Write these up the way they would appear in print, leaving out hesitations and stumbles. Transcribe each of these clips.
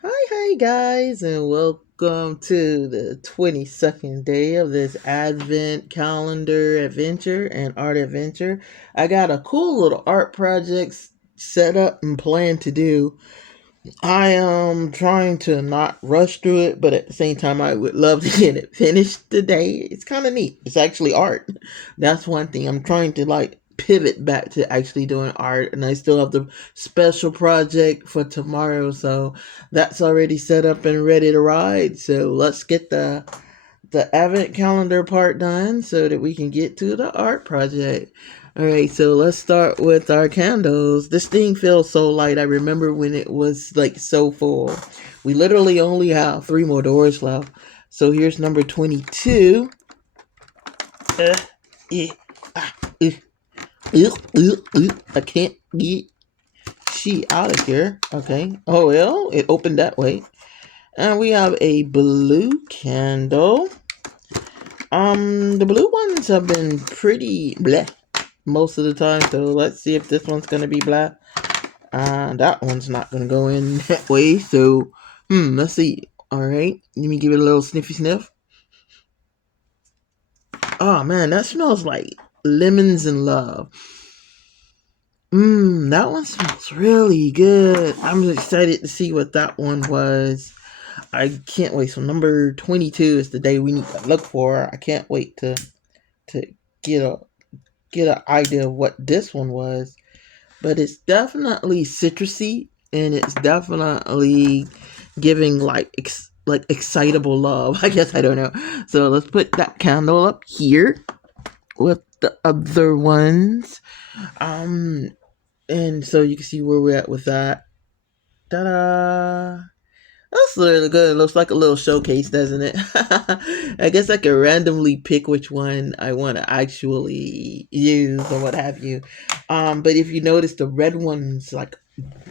Hi, guys, and welcome to the 22nd day of this Advent calendar adventure and art adventure. I got a cool little art project set up and planned to do. I am trying to not rush through it, but at the same time, I would love to get it finished today. It's kind of neat. It's actually art. That's one thing. I'm trying to pivot back to actually doing art, and I still have the special project for tomorrow, so that's already set up and ready to ride. So let's get the advent calendar part done so that we can get to the art project. All right, so let's start with our candles. This thing feels so light. I remember when it was like so full. We literally only have three more doors left. So here's number 22. Uh, eh, ah, uh, I can't get she out of here. Okay. Oh well, it opened that way. And we have a blue candle. The blue ones have been pretty bleh most of the time, so let's see if this one's gonna be black. That one's not gonna go in that way, so let's see. Alright, let me give it a little sniffy sniff. Oh man, that smells like lemons and love. That one smells really good. I'm excited to see what that one was. I can't wait. So number 22 is the day we need to look for. I can't wait to get a get an idea of what this one was. But it's definitely citrusy, and it's definitely giving like excitable love. I guess I don't know. So let's put that candle up here with the other ones. Um, and so you can see where we're at with that. Ta-da! That's really good. It looks like a little showcase, doesn't it? I guess I can randomly pick which one I want to actually use or what have you. But if you notice, the red one's like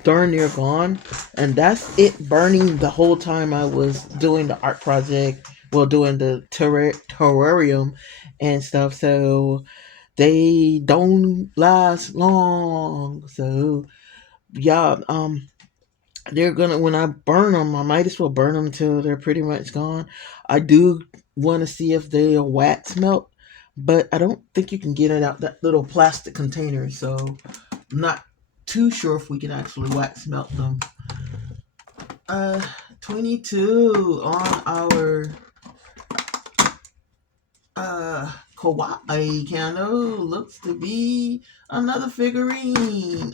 darn near gone, and that's it burning the whole time I was doing the art project. Well, doing the terrarium and stuff. So they don't last long. So yeah, they're gonna when I burn them, I might as well burn them till they're pretty much gone. I do want to see if they wax melt, but I don't think you can get it out that little plastic container. So I'm not too sure if we can actually wax melt them. 22 on our kawaii candle looks to be another figurine.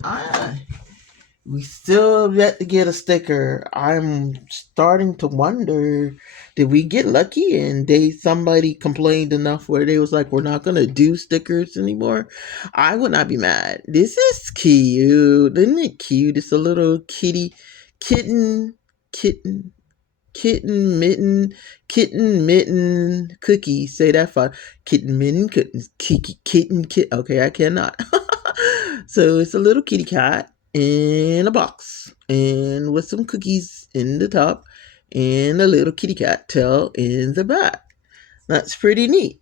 We still have yet to get a sticker. I'm starting to wonder, did we get lucky and somebody complained enough where they was like, we're not gonna do stickers anymore? I would not be mad. This is cute. Isn't it cute? It's a little kitten kitten kitten mitten cookie. Say that fine. Kitten mitten kitten. Okay, I cannot. So it's a little kitty cat in a box and with some cookies in the top and a little kitty cat tail in the back. That's pretty neat.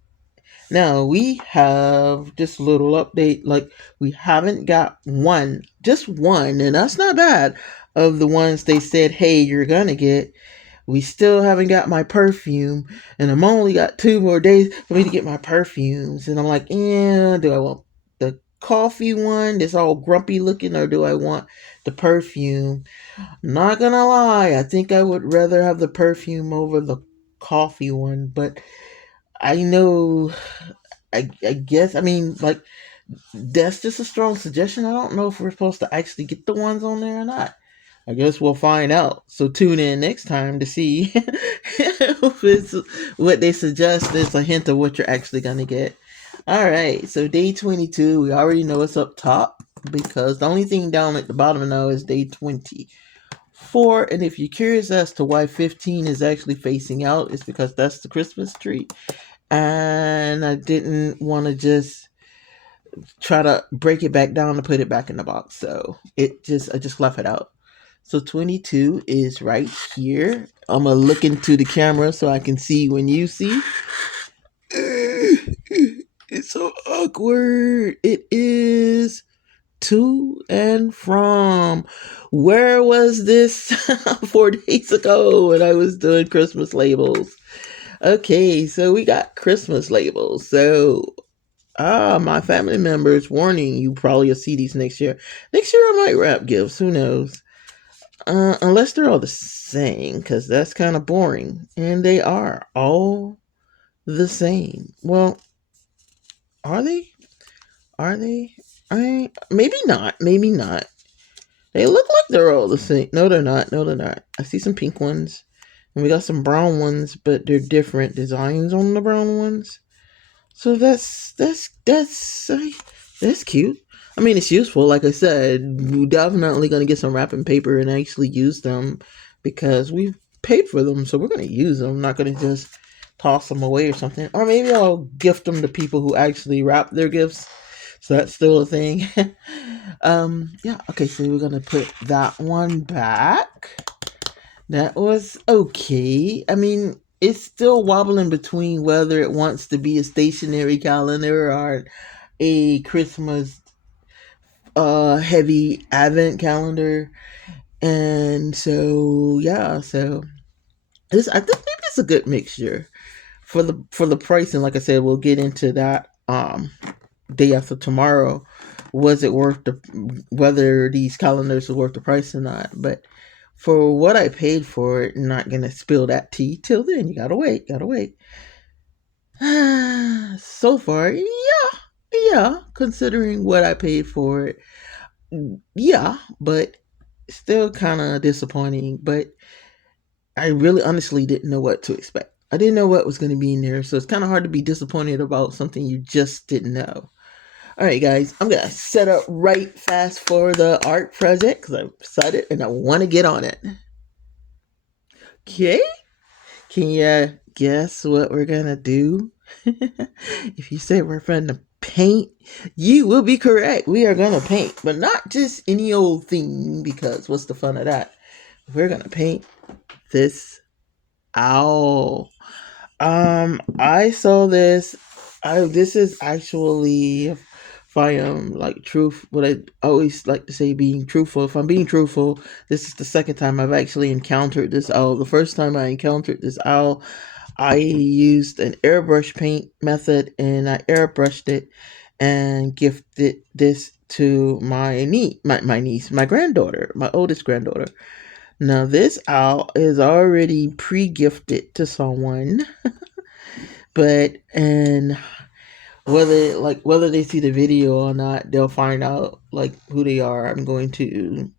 Now we have just a little update. Like, we haven't got one, just one, and that's not bad, of the ones they said, hey, you're gonna get. We still haven't got my perfume, and I'm only got 2 more days for me to get my perfumes. And I'm like, yeah, do I want the coffee one that's all grumpy looking, or do I want the perfume? Not gonna lie, I think I would rather have the perfume over the coffee one, but I know, I guess, I mean, like, that's just a strong suggestion. I don't know if we're supposed to actually get the ones on there or not. I guess we'll find out. So tune in next time to see if it's what they suggest is a hint of what you're actually gonna get. All right, so day 22, we already know it's up top because the only thing down at the bottom now is day 24. And if you're curious as to why 15 is actually facing out, it's because that's the Christmas tree. And I didn't want to just try to break it back down to put it back in the box. So I just left it out. So 22 is right here. I'm gonna look into the camera so I can see when you see. It's so awkward. It is to and from. Where was this 4 days ago when I was doing Christmas labels? Okay, so we got Christmas labels. So, my family members warning you probably will see these next year. Next year I might wrap gifts. Who knows? Unless they're all the same, because that's kind of boring. And they are all the same. Well, are they? Are they? Maybe not. Maybe not. They look like they're all the same. No, they're not. No, they're not. I see some pink ones, and we got some brown ones, but they're different designs on the brown ones. So that's cute. I mean, it's useful. Like I said, we're definitely gonna get some wrapping paper and actually use them because we've paid for them, so we're gonna use them. I'm not gonna just toss them away or something. Or maybe I'll gift them to people who actually wrap their gifts. So that's still a thing. Yeah. Okay. So we're gonna put that one back. That was okay. I mean, it's still wobbling between whether it wants to be a stationary calendar or a Christmas heavy advent calendar. And so yeah, so this I think maybe it's a good mixture for the price. And like I said, we'll get into that day after tomorrow. Was it worth the whether these calendars are worth the price or not? But for what I paid for it, I'm not gonna spill that tea till then. You gotta wait, gotta wait. So far, yeah, considering what I paid for it, yeah, but still kind of disappointing. But I really honestly didn't know what to expect. I didn't know what was going to be in there, so it's kind of hard to be disappointed about something you just didn't know. All right, guys, I'm gonna set up right fast for the art project because I'm excited and I want to get on it. Okay, can you guess what we're gonna do? If you say we're gonna paint, you will be correct. We are gonna paint, but not just any old thing because what's the fun of that? We're gonna paint this owl. I saw this. I This is actually, if I am like truth, what I always like to say, being truthful. If I'm being truthful, this is the second time I've actually encountered this owl. The first time I encountered this owl, I used an airbrush paint method and I airbrushed it and gifted this to my niece, my granddaughter, my oldest granddaughter. Now this owl is already pre-gifted to someone, but and whether they see the video or not, they'll find out like who they are. I'm going to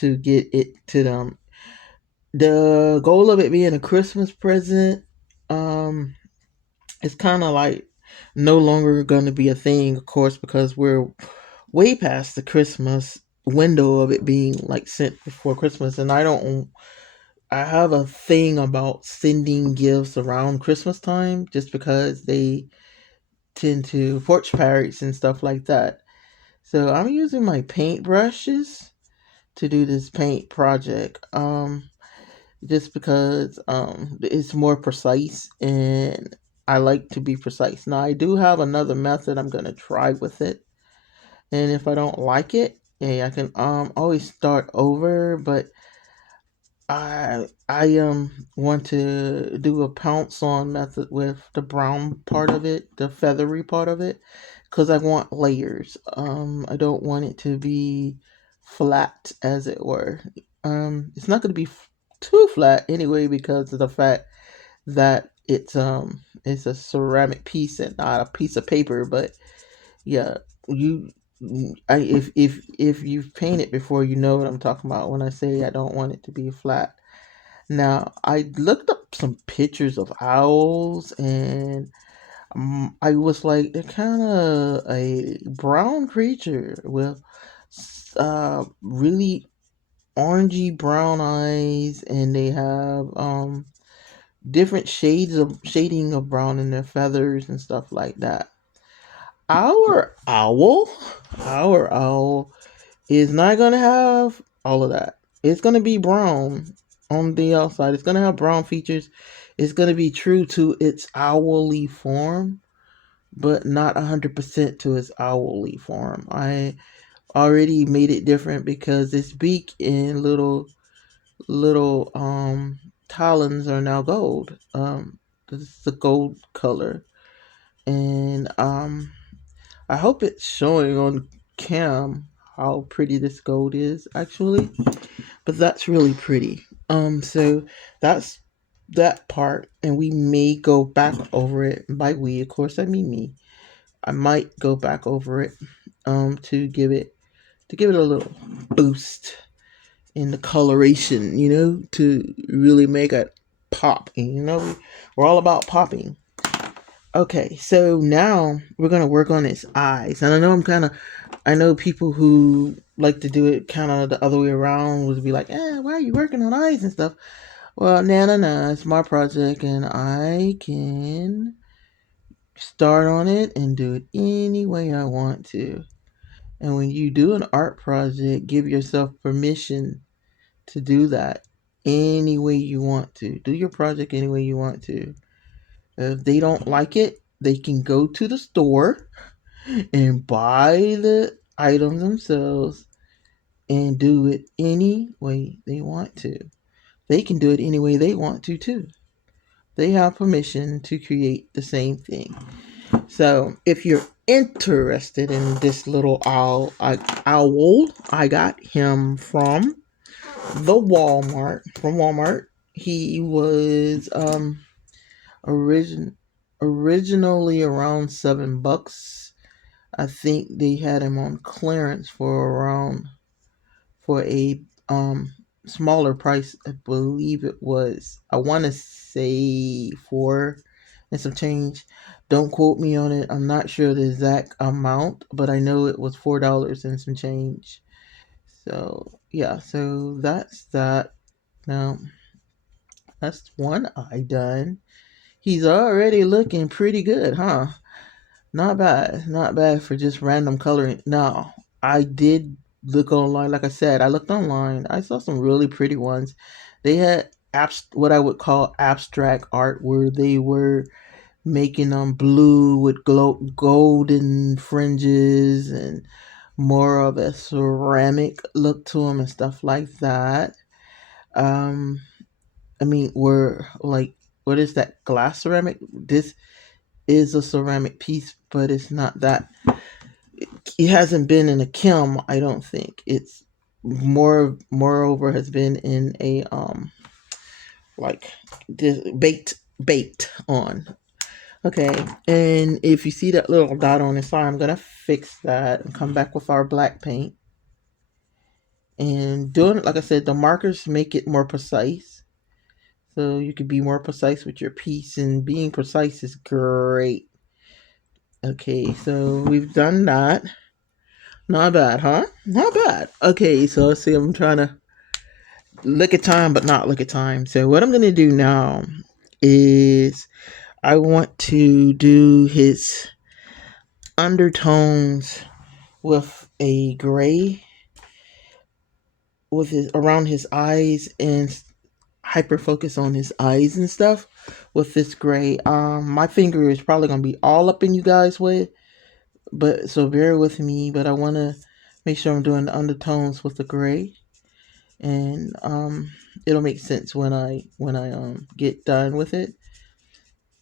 get it to them. The goal of it being a Christmas present, um, it's kind of like no longer going to be a thing, of course, because we're way past the Christmas window of it being like sent before Christmas, and I have a thing about sending gifts around Christmas time just because they tend to porch parrots and stuff like that. So I'm using my paint brushes to do this paint project. Just because it's more precise and I like to be precise. Now I do have another method I'm gonna try with it, and if I don't like it, hey, I can always start over. But I want to do a pounce on method with the brown part of it, the feathery part of it, because I want layers. I don't want it to be flat, as it were. It's not going to be too flat anyway because of the fact that it's a ceramic piece and not a piece of paper. But yeah, you. If you've painted before, you know what I'm talking about when I say I don't want it to be flat. Now, I looked up some pictures of owls, and I was like, they're kind of a brown creature with really orangey brown eyes, and they have different shading of brown in their feathers and stuff like that. Our owl, our owl is not gonna have all of that. It's gonna be brown on the outside. It's gonna have brown features. It's gonna be true to its owly form, but not 100% to its owly form. I already made it different because its beak and little talons are now gold. This is the gold color, and I hope it's showing on cam how pretty this gold is actually. But that's really pretty. So that's that part, and we may go back over it. By we, of course, I mean me. I might go back over it, to give it a little boost in the coloration, to really make it pop. And we're all about popping. Okay, so now we're gonna work on his eyes, and I know people who like to do it kind of the other way around would be like, why are you working on eyes and stuff? Well, nah, it's my project, and I can start on it and do it any way I want to. And when you do an art project, give yourself permission to do that any way you want to. Do your project any way you want to. If they don't like it, they can go to the store and buy the items themselves and do it any way they want to. They can do it any way they want to too. They have permission to create the same thing. So if you're interested in this little owl, I got him from Walmart. He was originally around $7. I think they had him on clearance for a smaller price. I believe it was, I want to say, 4 and some change. Don't quote me on it. I'm not sure the exact amount, but I know it was $4 and some change. So yeah, so that's that. Now that's one eye done. He's already looking pretty good, huh? Not bad for just random coloring. Now, I did look online. Like I said, I looked online. I saw some really pretty ones. They had what I would call abstract art, where they were making them blue with golden fringes and more of a ceramic look to them and stuff like that. Um, I mean, we're like, what is that, glass ceramic? This is a ceramic piece, but it's not that. It hasn't been in a kiln, I don't think. It's moreover has been in a like this baked on. Okay, and if you see that little dot on his arm, I'm gonna fix that and come back with our black paint. And doing it, like I said, the markers make it more precise. So you can be more precise with your piece, and being precise is great. Okay, so we've done that. Not bad, huh? Not bad. Okay, so let's see. I'm trying to look at time, but not look at time. So what I'm gonna do now is I want to do his undertones with a gray, with his around his eyes, and hyper focus on his eyes and stuff with this gray. My finger is probably gonna be all up in you guys' way, but so bear with me. But I want to make sure I'm doing the undertones with the gray, and it'll make sense when I get done with it.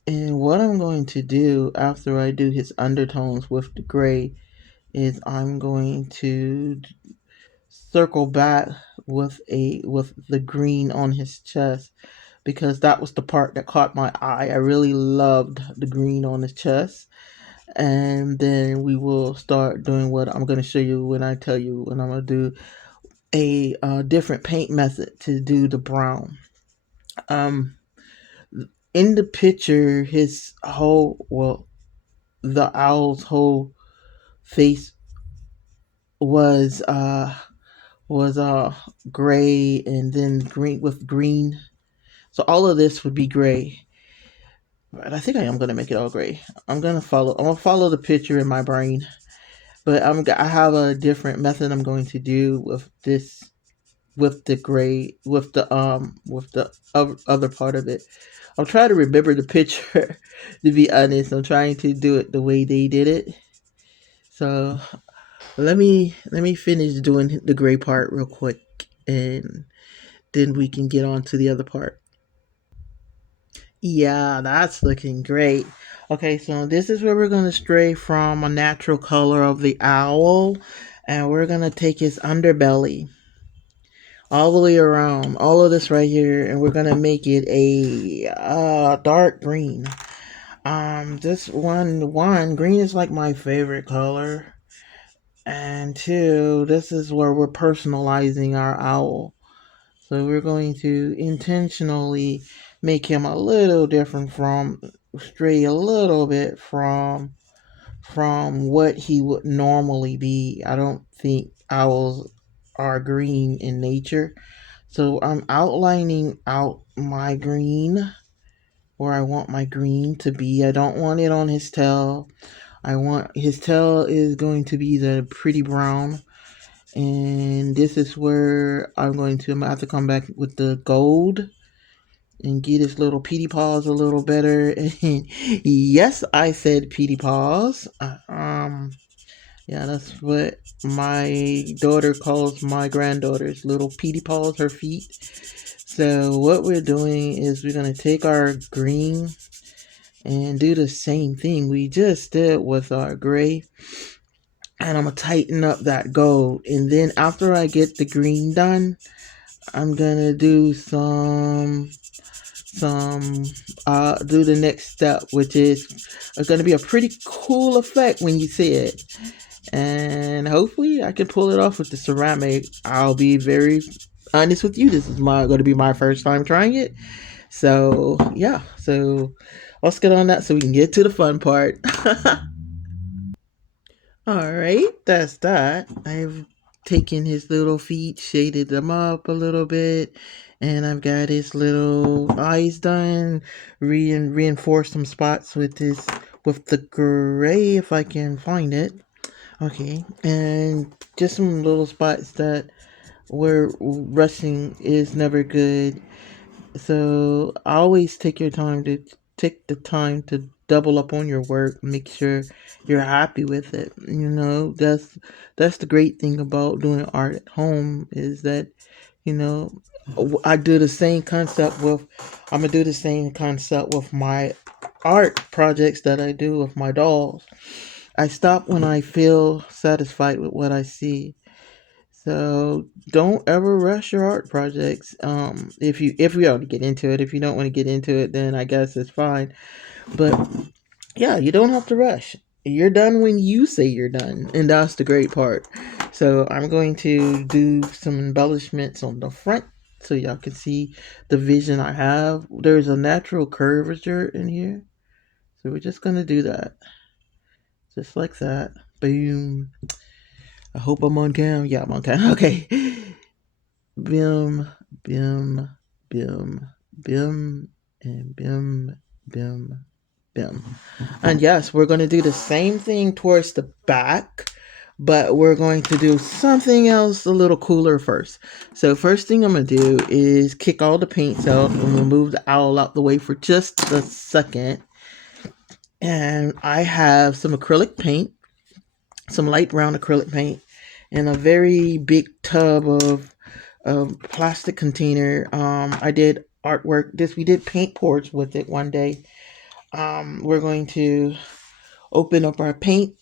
And what I'm going to do after I do his undertones with the gray is I'm going to circle back with the green on his chest, because that was the part that caught my eye. I really loved the green on his chest. And then we will start doing what I'm going to show you when I tell you when I'm going to do a different paint method to do the brown. Um, in the picture, the owl's whole face was gray, and then green with green. So all of this would be gray. But I think I am gonna make it all gray. I'm gonna follow the picture in my brain. But I have a different method I'm going to do with this, with the gray, with the other part of it. I'll try to remember the picture. To be honest, I'm trying to do it the way they did it. So Let me finish doing the gray part real quick, and then we can get on to the other part. Yeah, that's looking great. Okay, so this is where we're going to stray from a natural color of the owl, and we're going to take his underbelly all the way around, all of this right here, and we're going to make it a dark green. This one, green is like my favorite color, and two, this is where we're personalizing our owl. So we're going to intentionally make him a little different from stray a little bit from what he would normally be. I don't think owls are green in nature. So I'm outlining out my green where I want my green to be. I don't want it on his tail. I want his tail is going to be the pretty brown, and this is where I'm gonna have to come back with the gold and get his little Petey paws a little better. And yes, I said Petey paws. Yeah, that's what my daughter calls my granddaughter's little Petey paws, her feet. So what we're doing is we're gonna take our green and do the same thing we just did with our gray, and I'm gonna tighten up that gold. And then after I get the green done, I'm gonna do some do the next step, which is going to be a pretty cool effect when you see it, and hopefully I can pull it off with the ceramic. I'll be very honest with you, this is my going to be my first time trying it. So yeah, so let's get on that so we can get to the fun part. All right, that's that. I've taken his little feet, shaded them up a little bit, and I've got his little eyes done. Reinforced some spots with this with the gray if I can find it. Okay, and just some little spots that where rushing is never good. So always take the time to double up on your work. Make sure you're happy with it. You know, that's the great thing about doing art at home is that, you know, I do the same concept with I'm gonna do the same concept with my art projects that I do with my dolls. I stop when I feel satisfied with what I see. So don't ever rush your art projects. If we already get into it, if you don't want to get into it, then I guess it's fine. But yeah, you don't have to rush. You're done when you say you're done, and that's the great part. So I'm going to do some embellishments on the front so y'all can see the vision I have. There's a natural curvature in here, so we're just gonna do that, just like that. Boom. I hope I'm on cam. Yeah, I'm on cam. Okay. Bim, bim, bim, bim, and bim, bim, bim. And yes, we're going to do the same thing towards the back, but we're going to do something else a little cooler first. So first thing I'm going to do is kick all the paints out and we'll move the owl out the way for just a second. And I have some acrylic paint, some light brown acrylic paint, and a very big tub of plastic container. I did artwork. We did paint pours with it one day. We're going to open up our paint.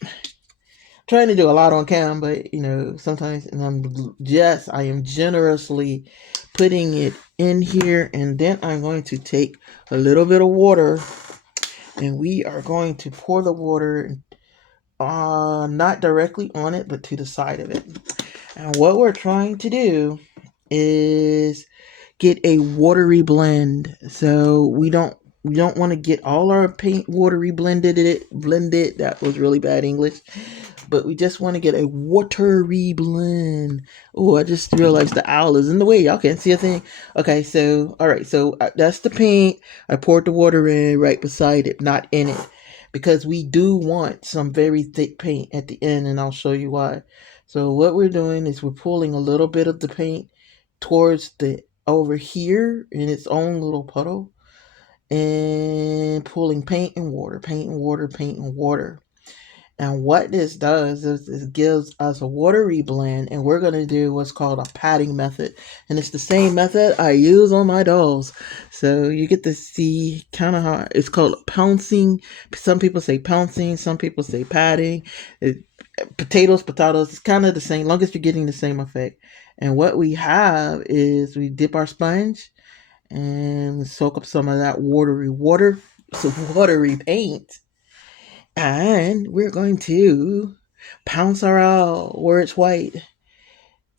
Trying to do a lot on cam, but you know sometimes, and I am generously putting it in here, and then I'm going to take a little bit of water, and we are going to pour the water, not directly on it, but to the side of it. And what we're trying to do is get a watery blend. So we don't want to get all our paint watery blended. That was really bad English. But we just want to get a watery blend. Oh, I just realized the owl is in the way. Y'all can't see a thing. Okay, so all right, so that's the paint. I poured the water in right beside it, not in it, because we do want some very thick paint at the end, and I'll show you why. So what we're doing is we're pulling a little bit of the paint towards the over here in its own little puddle, and pulling paint and water, paint and water, paint and water. And what this does is it gives us a watery blend, and we're going to do what's called a patting method. And it's the same method I use on my dolls. So you get to see kind of how it's called pouncing. Some people say pouncing, some people say patting. It, potatoes, it's kind of the same, long as you're getting the same effect. And what we have is we dip our sponge and soak up some of that some watery paint, and we're going to pounce our out where it's white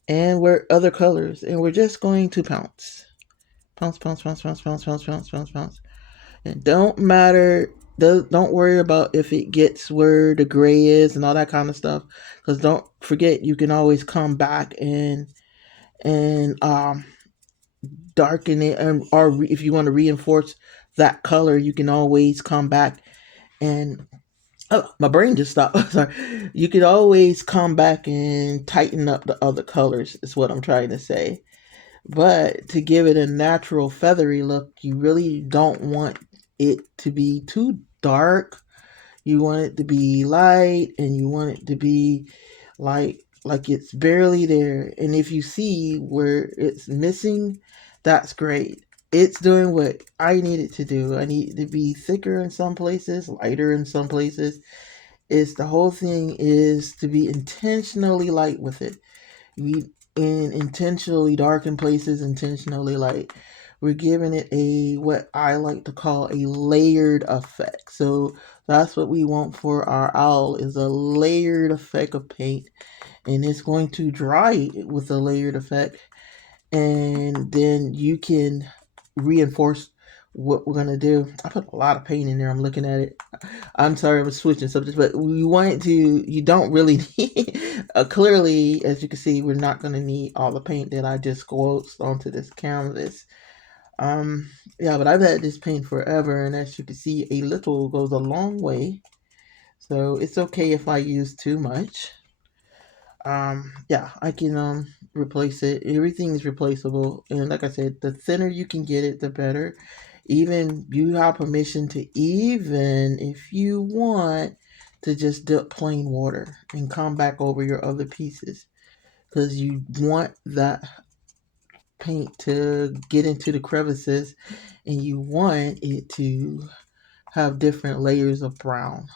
and where other colors, and we're just going to pounce. Pounce, pounce, pounce, pounce, pounce, pounce, pounce, pounce, pounce. And don't matter, don't worry about if it gets where the gray is and all that kind of stuff. Because don't forget, you can always come back and darken it, and or if you want to reinforce that color, you can always come back and oh, my brain just stopped. Sorry. You could always come back and tighten up the other colors, is what I'm trying to say. But to give it a natural feathery look, you really don't want it to be too dark. You want it to be light, and you want it to be like it's barely there. And if you see where it's missing, that's great. It's doing what I need it to do. I need it to be thicker in some places, lighter in some places. Is the whole thing is to be intentionally light with it. We in intentionally darken places, intentionally light. We're giving it a what I like to call a layered effect. So that's what we want for our owl is a layered effect of paint, and it's going to dry with a layered effect, and then you can reinforce what we're gonna do. I put a lot of paint in there. I'm looking at it. I'm sorry, I'm switching subjects, but we want to. You don't really need. Clearly, as you can see, we're not gonna need all the paint that I just squelched onto this canvas. Um, yeah, but I've had this paint forever, and as you can see, a little goes a long way. So it's okay if I use too much. Yeah, I can replace it. Everything is replaceable, and like I said, the thinner you can get it, the better. Even you have permission to, even if you want to, just dip plain water and come back over your other pieces, because you want that paint to get into the crevices, and you want it to have different layers of brown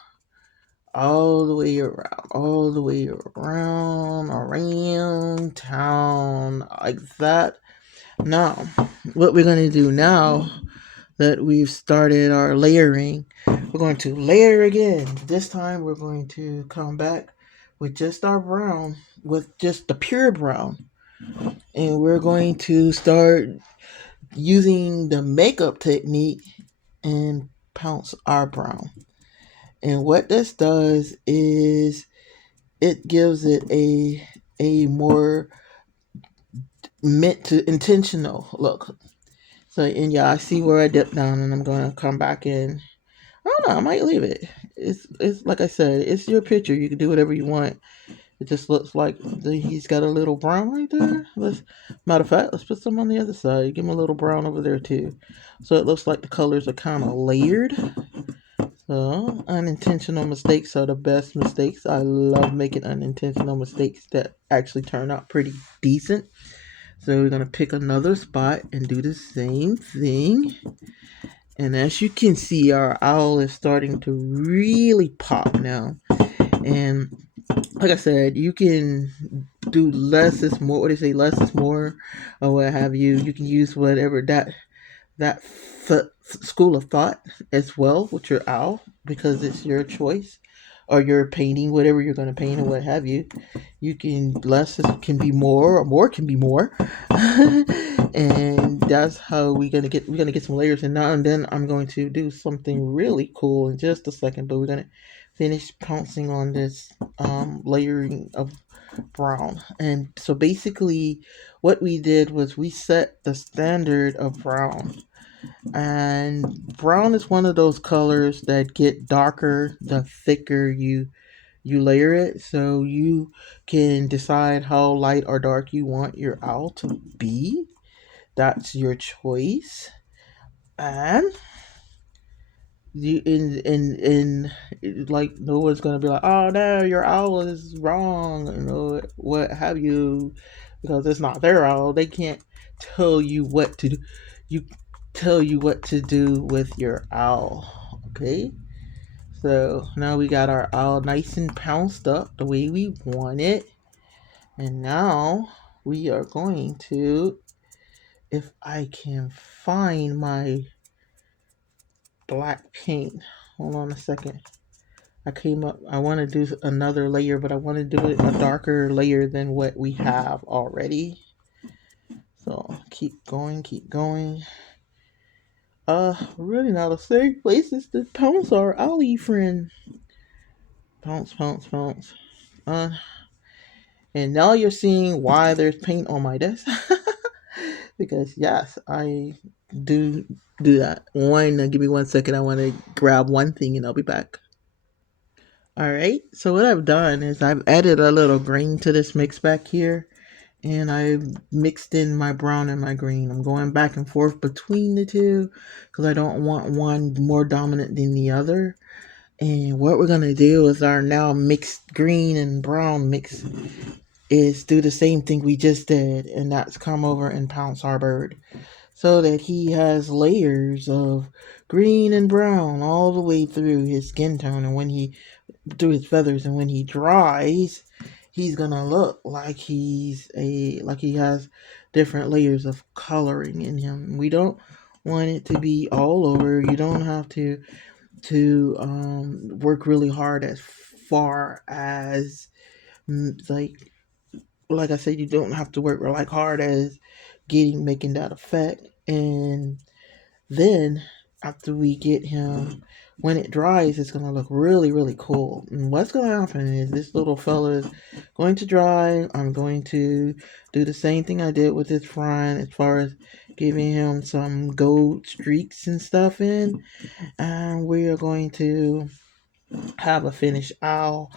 all the way around, all the way around town, like that. Now, what we're going to do now that we've started our layering, we're going to layer again. This time, we're going to come back with just our brown, with just the pure brown, and we're going to start using the makeup technique and pounce our brown. And what this does is it gives it a more meant to intentional look. So, and yeah, I see where I dipped down, and I'm gonna come back in. I don't know, I might leave it. It's like I said, it's your picture. You can do whatever you want. It just looks like he's got a little brown right there. Matter of fact, let's put some on the other side. Give him a little brown over there too, so it looks like the colors are kind of layered. So unintentional mistakes are the best mistakes. I love making unintentional mistakes that actually turn out pretty decent. So we're gonna pick another spot and do the same thing. And as you can see, our owl is starting to really pop now. And like I said, you can do less is more. What do you say? Less is more, or what have you. You can use whatever that school of thought as well with your owl, because it's your choice, or you're painting whatever you're going to paint or what have you. You can less can be more, or more can be more. And that's how we're gonna get some layers. And now and then I'm going to do something really cool in just a second, but we're gonna finish pouncing on this layering of brown. And so basically what we did was we set the standard of brown, and brown is one of those colors that get darker the thicker you layer it. So you can decide how light or dark you want your owl to be. That's your choice. And you in like no one's gonna be like, oh no, your owl is wrong, what have you, because it's not their owl. They can't tell you what to do. You tell you what to do with your owl. Okay. So now we got our owl nice and pounced up the way we want it. And now we are going to, if I can find my black paint. Hold on a second. I want to do another layer, but I want to do it a darker layer than what we have already. So keep going, keep going. Really not a safe places to pounce our owlie friend. Pounce, pounce, pounce. Uh, and now you're seeing why there's paint on my desk. Because yes, I do do that. Give me 1 second. I want to grab one thing and I'll be back. All right. So what I've done is I've added a little green to this mix back here, and I've mixed in my brown and my green. I'm going back and forth between the two because I don't want one more dominant than the other. And what we're gonna do is our now mixed green and brown mix is do the same thing we just did, and that's come over and pounce our bird so that he has layers of green and brown all the way through his skin tone, and when he through his feathers, and when he dries, he's gonna look like he has different layers of coloring in him. We don't want it to be all over. You don't have to work really hard as far as like I said, you don't have to work like hard as making that effect. And then after we get him, when it dries, it's gonna look really, really cool. And what's gonna happen is this little fella is going to dry. I'm going to do the same thing I did with this front as far as giving him some gold streaks and stuff in. And we are going to have a finished owl,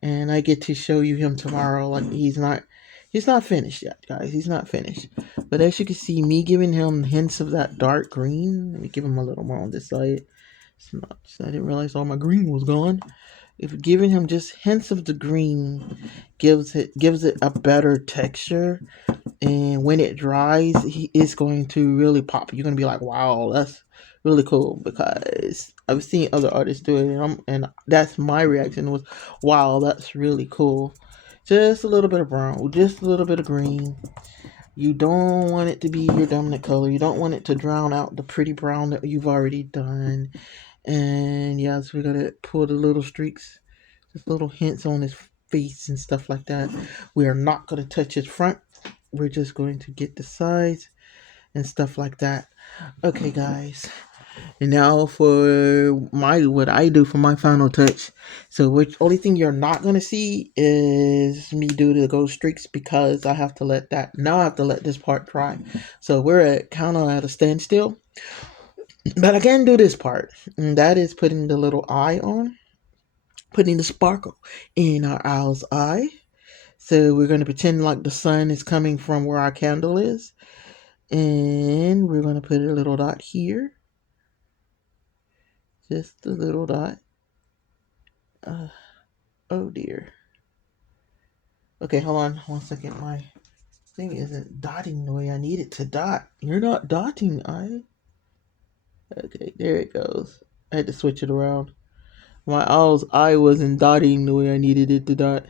and I get to show you him tomorrow. Like he's not finished yet, guys. He's not finished. But as you can see, me giving him hints of that dark green. Let me give him a little more on this side. I didn't realize all my green was gone. If giving him just hints of the green gives it a better texture, and when it dries, it's going to really pop. You're gonna be like, "Wow, that's really cool," because I've seen other artists do it, and that's my reaction was, "Wow, that's really cool." Just a little bit of brown, just a little bit of green. You don't want it to be your dominant color. You don't want it to drown out the pretty brown that you've already done. And yes, we're gonna pull the little streaks, just little hints on his face and stuff like that. We are not gonna touch his front. We're just going to get the sides and stuff like that. Okay, guys. And now for my what I do for my final touch. So which only thing you're not gonna see is me do the ghost streaks because I have to let this part dry. So we're at kind of at a standstill. But I can do this part. And that is putting the little eye on, putting the sparkle in our owl's eye. So we're gonna pretend like the sun is coming from where our candle is. And we're gonna put a little dot here. Just a little dot. Uh, oh dear. Okay, hold on 1 second. My thing isn't dotting the way I need it to dot. You're not dotting, Okay, there it goes. I had to switch it around. My owl's eye wasn't dotting the way I needed it to dot.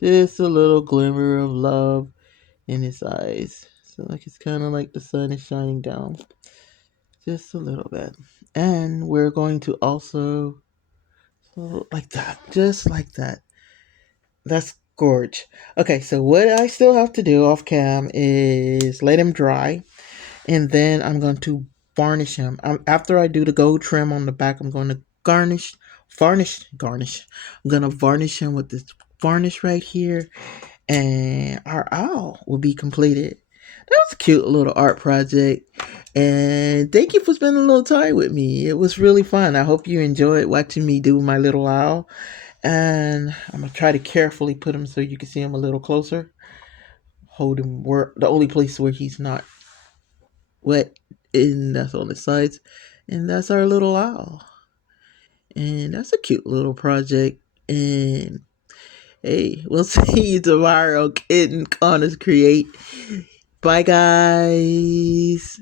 Just a little glimmer of love in his eyes. So like it's kind of like the sun is shining down. Just a little bit. And we're going to also like that. Just like that. That's gorge. Okay, so what I still have to do off cam is let him dry, and then I'm going to varnish him. After I do the gold trim on the back, I'm going to garnish. I'm going to varnish him with this varnish right here, and our owl will be completed. That was a cute little art project, and thank you for spending a little time with me. It was really fun. I hope you enjoyed watching me do my little owl. And I'm gonna try to carefully put him so you can see him a little closer. Hold him where the only place where he's not wet, and that's on the sides. And that's our little owl. And that's a cute little project. And hey, we'll see you tomorrow, Kitten Connors Create. Bye, guys.